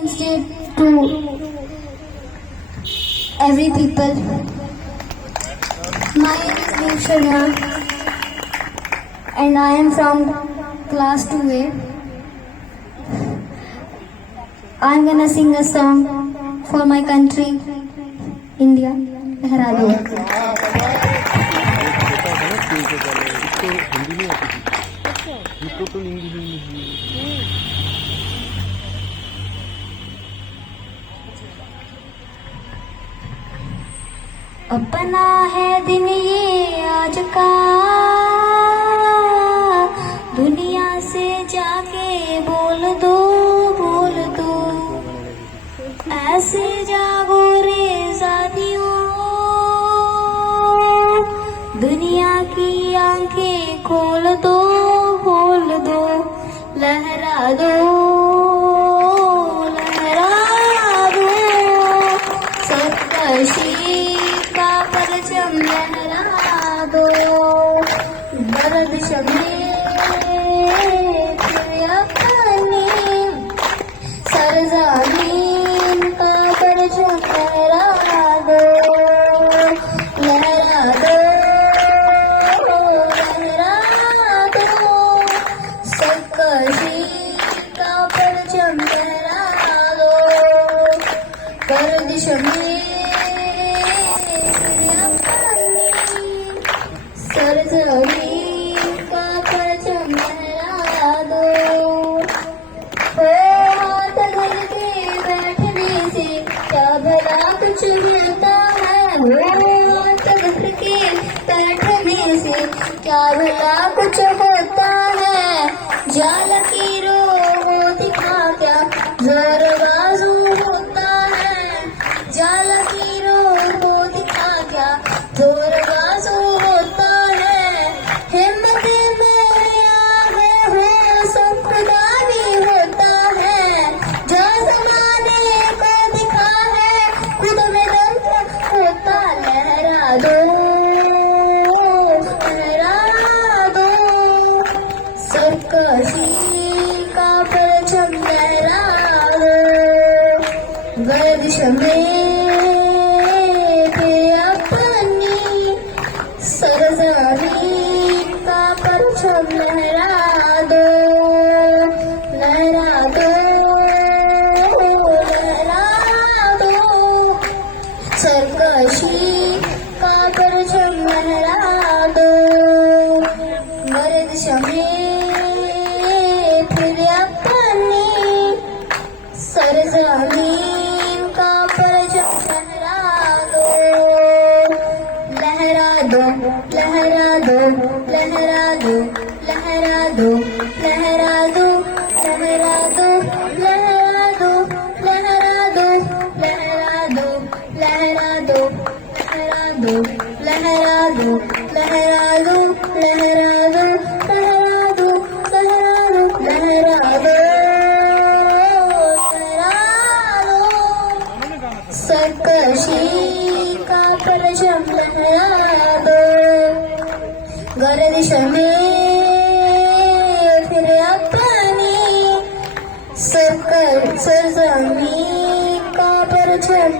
Instead to every people. My name is Dev Sharma and I am from class 2A. I'm gonna sing a song for my country, India. लहरा दो। अपना है दिन ये आज का, दुनिया से जाके बोल दो, ऐसे जागो रे साथियों, दुनिया की आंखें खोल दो, लहरा दो, सरकशी का परचम लहरा दो, दर्द शमे अपनी सरजमीन का परचम लहरा दो, सरकशी का परचम लहरा दो, दर्द शमे सरजमीन का परचम लहरा दो। हाथ धर के बैठने से क्या भला कुछ मिलता है, हाथ धर के बैठने से क्या भला कुछ होता है, जाल की रो वो दिखा क्या जोर बाजू होता है, जाल की रो वो दिखा क्या जोर बाजू होता है, हिम्मत में आगे है सब खुदा भी होता है, जो जमाने को दिखा है खुद में दम होता, लहरा दो, सरकशी का परचम लहरा दो, गर्दिश में अपनी सरजमीन का परचम लहरा दो, लहरा दो, सरकशी का परचम लहरा दो, गर्दिश में सरजमीन का परचम लहरा दो, लहरा दो, लहरा दो, लहरा दो, लहरा दो, लहरा दो, लहरा दो, लहरा दो, लहरा दो, लहरा दो, लहरा दो, लहरा दो, लहरा दो, लहरा दो, लहरा दो, लहरा दो, सरकशी का परचम लहरा दो, गर्दिश में फिर अपनी सरजमीन का परचम